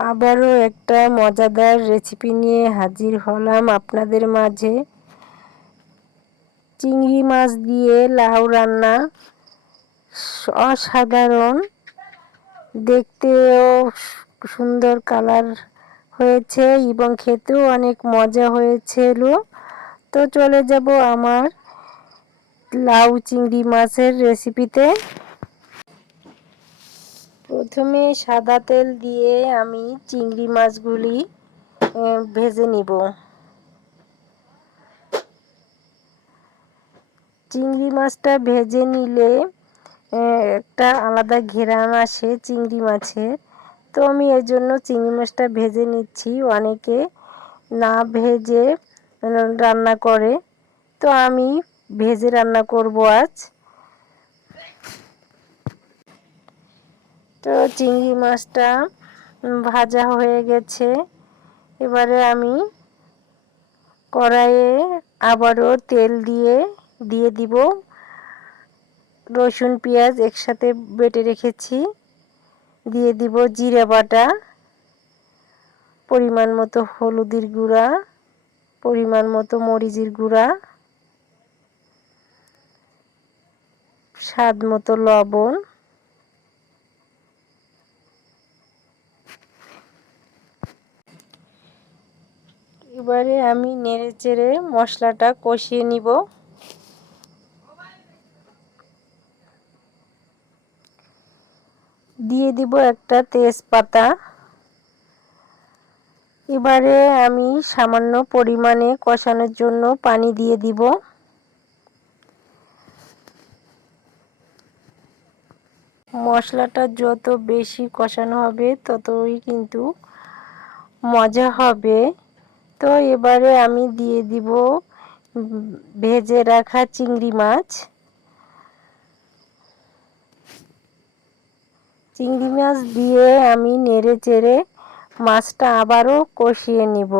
আবারও একটা মজাদার রেসিপি নিয়ে হাজির হলাম আপনাদের মাঝে। চিংড়ি মাছ দিয়ে লাউ রান্না অসাধারণ। দেখতেও সুন্দর কালার হয়েছে এবং খেতেও অনেক মজা হয়েছিল। তো চলে যাব আমার লাউ চিংড়ি মাছের রেসিপিতে প্রথমে সাদা তেল দিয়ে আমি চিংড়ি মাছগুলি ভেজে নিব। চিংড়ি মাছটা ভেজে নিলে একটা আলাদা ঘেরান আসে চিংড়ি মাছের। তো আমি এর জন্য চিংড়ি মাছটা ভেজে নিচ্ছি। অনেকে না ভেজে রান্না করে। তো আমি ভেজে রান্না করব আজ। তো চিংড়ি মাছটা ভাজা হয়ে গেছে। এবারে আমি কড়াইয়ে আবারও তেল দিয়ে দিয়ে দিব। রসুন, পেঁয়াজ একসাথে বেটে রেখেছি। দিয়ে দিব জিরে বাটা, পরিমাণ মতো হলুদের গুঁড়া, পরিমাণ মতো মরিচের গুঁড়া, স্বাদ মতো লবণ। এবারে আমি নেড়ে চেড়ে মশলাটা কষিয়ে নিব। দিয়ে দিব একটা তেজপাতা। এবারে আমি সামান্য পরিমাণে কষানোর জন্য পানি দিয়ে দিব। মশলাটা যত বেশি কষানো হবে ততই কিন্তু মজা হবে। তো এবারে আমি দিয়ে দিব ভেজে রাখা চিংড়ি মাছ। চিংড়ি মাছ দিয়ে আমি নেড়ে চেড়ে মাছটা আবারও কষিয়ে নিব।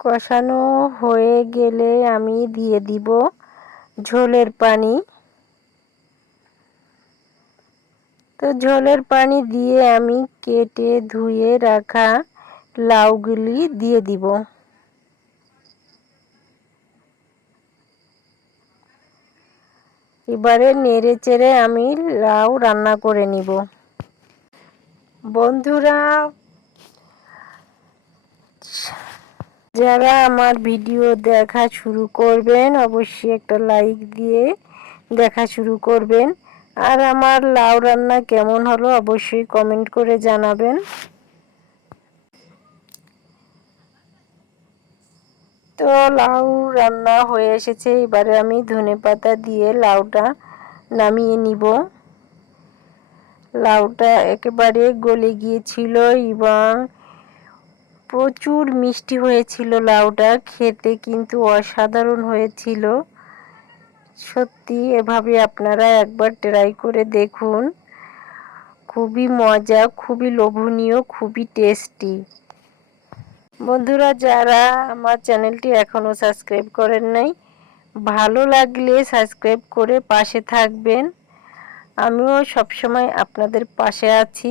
কষানো হয়ে গেলে আমি দিয়ে দিব ঝোলের পানি। তো ঝোলের পানি দিয়ে আমি কেটে ধুয়ে রাখা লাউগুলি দিয়ে দিব। এবারে নেড়ে চেড়ে আমি লাউ রান্না করে নিব। বন্ধুরা যারা আমার ভিডিও দেখা শুরু করবেন, অবশ্যই একটা লাইক দিয়ে দেখা শুরু করবেন। আর আমার লাউ রান্না কেমন হলো অবশ্যই কমেন্ট করে জানাবেন। তো লাউ রান্না হয়ে এসেছে, এবারে আমি ধনে পাতা দিয়ে লাউটা নামিয়ে নিব। লাউটা একেবারে গলে গিয়েছিল এবং প্রচুর মিষ্টি হয়েছিল লাউটা, খেতে কিন্তু অসাধারণ হয়েছিল। সত্যি, এভাবে আপনারা একবার ট্রাই করে দেখুন। খুবই মজা, খুবই লোভনীয়, খুবই টেস্টি বন্ধুরা, যারা আমার চ্যানেলটি এখনও সাবস্ক্রাইব করেন নাই, ভালো লাগলে সাবস্ক্রাইব করে পাশে থাকবেন। আমিও সবসময় আপনাদের পাশে আছি।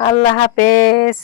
আল্লাহ হাফেজ।